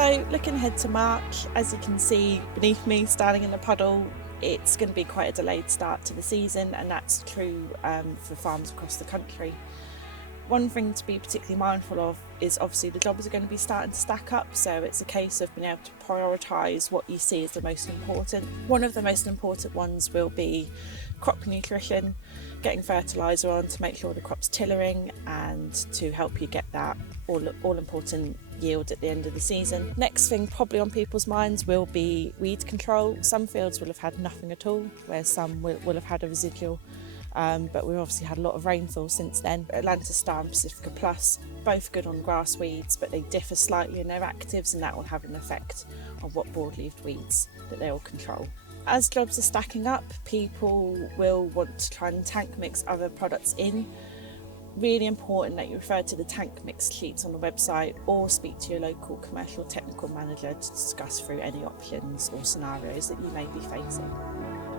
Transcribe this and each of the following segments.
So looking ahead to March, as you can see beneath me standing in the puddle, it's going to be quite a delayed start to the season, and that's true for farms across the country. One thing to be particularly mindful of is obviously the jobs are going to be starting to stack up, so it's a case of being able to prioritise what you see as the most important. One of the most important ones will be crop nutrition, getting fertiliser on to make sure the crop's tillering and to help you get that all important yield at the end of the season. Next thing probably on people's minds will be weed control. Some fields will have had nothing at all, where some will have had a residual. But we've obviously had a lot of rainfall since then. Atlanta Star and Pacifica Plus, both good on grass weeds, but they differ slightly in their actives, and that will have an effect on what broadleaf weeds that they will control. As jobs are stacking up, people will want to try and tank mix other products in. Really important that you refer to the tank mix sheets on the website or speak to your local commercial technical manager to discuss through any options or scenarios that you may be facing.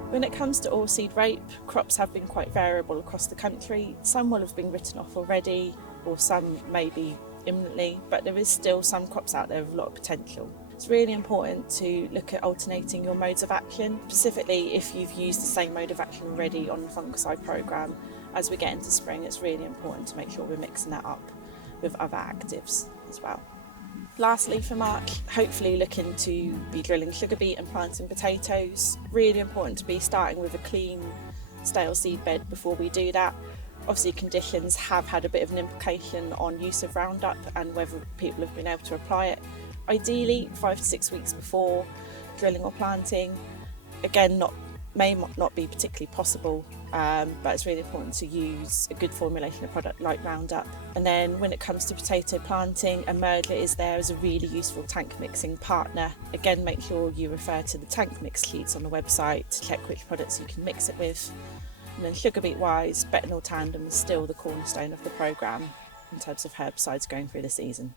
When it comes to oilseed rape, crops have been quite variable across the country. Some will have been written off already, or some maybe imminently, but there is still some crops out there with a lot of potential. It's really important to look at alternating your modes of action, specifically if you've used the same mode of action already on the fungicide programme. As we get into spring, it's really important to make sure we're mixing that up with other actives as well. Lastly, for March, hopefully looking to be drilling sugar beet and planting potatoes. Really important to be starting with a clean, stale seed bed before we do that. Obviously, conditions have had a bit of an implication on use of Roundup and whether people have been able to apply it. Ideally, 5 to 6 weeks before drilling or planting. Again, may not be particularly possible, but it's really important to use a good formulation of product like Roundup. And then when it comes to potato planting, Emergent is there as a really useful tank mixing partner. Again, make sure you refer to the tank mix sheets on the website to check which products you can mix it with. And then sugar beet wise, Betanol Tandem is still the cornerstone of the programme in terms of herbicides going through the season.